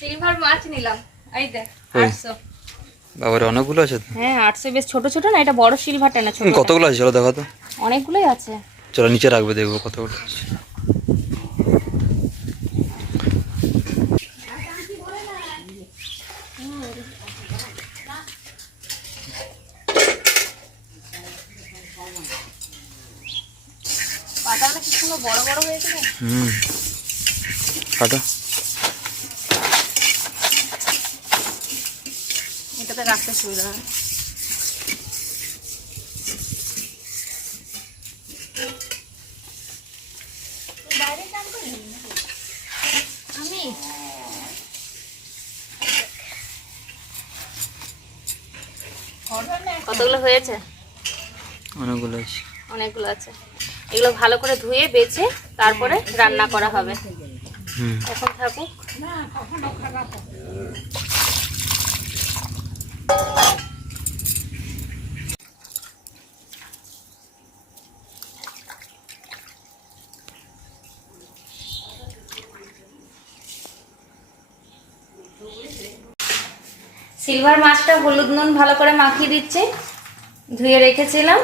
Silver মাছ নিলাম। এই দেখ ওই। আটশো। বাবারে অনেকগুলো আছে হ্যাঁ আটশো বেশ ছোট ছোট না এটা বড় সিলভারটা না ছোট কতগুলো আছে চলো দেখো তো অনেকগুলোই আছে। চলো নিচে রাখবে দেখব কতগুলো আছে। পাতাগুলো কি সুন্দর বড় বড় হয়েছে হুম কাটো। রাখতে সুবিধা হয়। আমি? কতগুলো হয়েছে? অনেকগুলো আছে। অনেকগুলো আছে। এগুলো ভালো করে ধুয়ে বেছে তারপরে রান্না করা হবে। এখন থাকুক। সিলভার মাছটা হলুদ নুন ভালো করে মাখিয়ে দিচ্ছে। ধুয়ে রেখেছিলাম।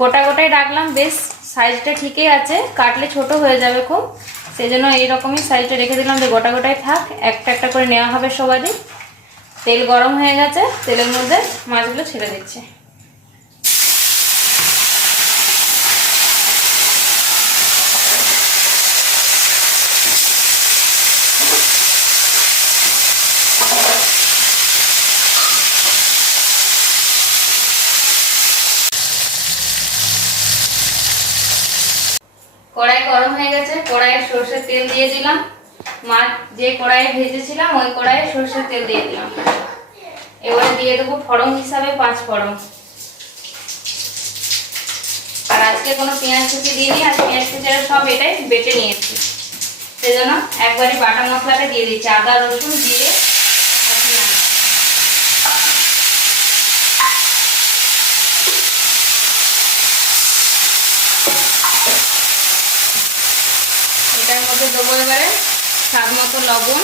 গোটা গোটাই রাখলাম, বেশ সাইজটা ঠিকই আছে, কাটলে ছোট হয়ে যাবে খুব। সেই জন্য এইরকমই সাইজটা রেখে দিলাম যে গোটা গোটাই থাক, একটা একটা করে নেওয়া হবে সবারই। তেল গরম হয়ে গেছে, তেলের মধ্যে মাছগুলো ছেড়ে দিচ্ছি। কড়াই গরম হয়ে গেছে, কড়াইয়ে সর্ষের তেল দিয়ে দিলাম। মাছ যে কড়াইয়ে ভেজেছিলাম, ওই কড়াইয়ে সর্ষের তেল দিয়ে দিলাম। এবারে দিয়ে দেবো ফড়ং হিসাবে পাঁচ ফড়ং আর আজকে কোনো পেঁয়াজ কুচি দিইনি, আর পেঁয়াজ কুচিটা সব এটাই বেটে নিয়েছি। সেজন্য একবারে বাটা মশলাটা দিয়ে দিচ্ছি। আদা, রসুন দিয়ে এটার মধ্যে দেবো এবারে স্বাদ মতো লবণ।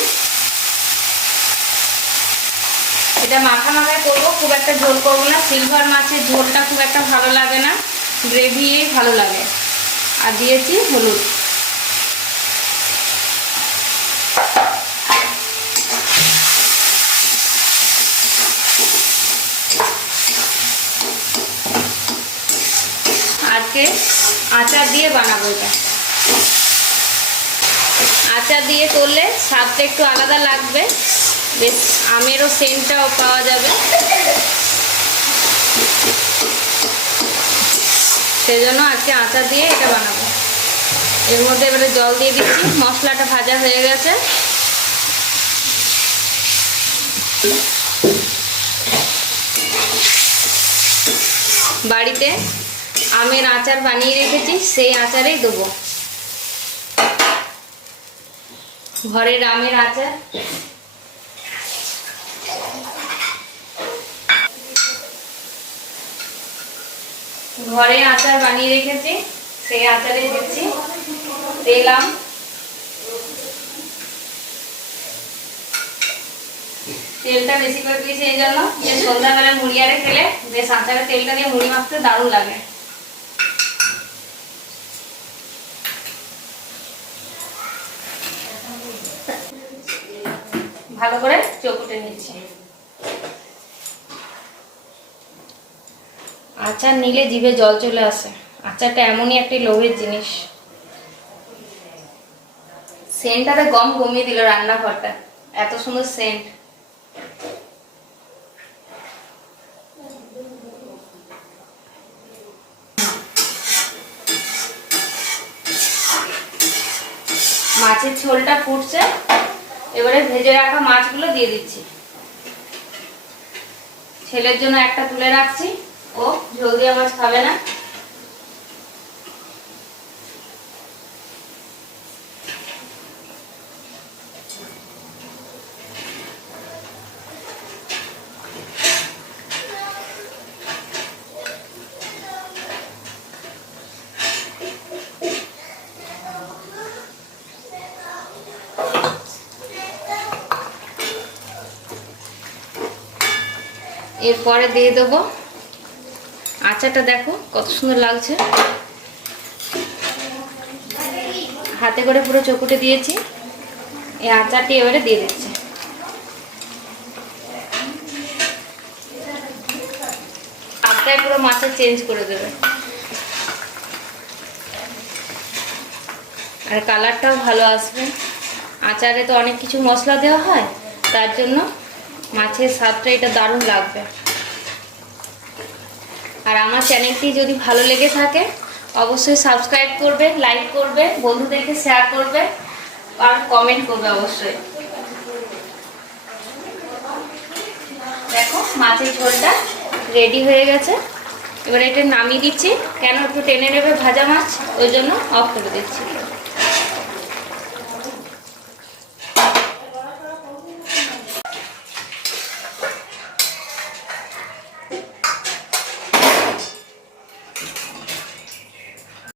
এটা মাখা মাখায় করব, খুব একটা ঝোল করব না। সিলভার মাছের ঝোলটা খুব একটা ভালো লাগে না। গ্রেভি ভালো লাগে। আর দিয়েছি হলুদ। আজকে আচার দিয়ে বানাবো এটা। আচার দিয়ে করলে স্বাদটা একটু আলাদা লাগবে। বেশ, আমেরও সেন্টটাও পাওয়া যাবে। সেজন্য আজকে আচার দিয়ে এটা বানাবো। এর মধ্যে এবারে জল দিয়ে দিচ্ছি, মশলাটা ভাজা হয়ে গেছে। বাড়িতে আমের আচার বানিয়ে রেখেছি, সেই আচারেই দেবো। ঘরের রামের আচার। ঘরে আচার বানিয়ে রেখেছি, সেই আচারে দিচ্ছি তেল আম তেলটা বেশি করে দিয়েছি এই জন্য। যে সন্ধ্যাবেলা মুড়ি আরে খেলে বেশ আচারে তেলটা দিয়ে মুড়ি মাখতে দারুণ লাগে। ভালো করে চকুটে নিচ্ছি। আচার নিলে জিভে জল চলে আসে। আচারটা এমনই একটি লোভের জিনিস। সেন্টটাতে গম কমিয়ে দিল রান্নাঘরটা। এত সুন্দর সেন্ট। মাছের ঝোলটা ফুটছে। এবারে ভেজে রাখা মাছগুলো দিয়ে দিচ্ছি। ছেলের জন্য একটা তুলে রাখছি। ও জলদি দিয়ে মাছ খাবে না। এরপরে দিয়ে দেবো। আচারটা দেখো, কত সুন্দর লাগছে। হাতে করে পুরো চকুটে দিয়েছি। এই আচারটি এবারে দিয়ে দিচ্ছি। আচারটাই পুরো মাছটা চেঞ্জ করে দেবে। আর কালারটাও ভালো আসবে। আচারে তো অনেক কিছু মশলা দেওয়া হয়, তার জন্য মাছের স্বাদটা এটা দারুণ লাগবে। আর আমার চ্যানেলটি যদি ভালো লেগে থাকে, অবশ্যই সাবস্ক্রাইব করবে, লাইক করবে, বন্ধুদেরকে শেয়ার করবে, আর কমেন্ট করবে অবশ্যই। দেখো, মাছের ঝোলটা রেডি হয়ে গেছে। এবার এটা নামিয়ে দিচ্ছি। কেন একটু টেনে নেবে ভাজা মাছ, ওই জন্য অফ করে দিচ্ছি।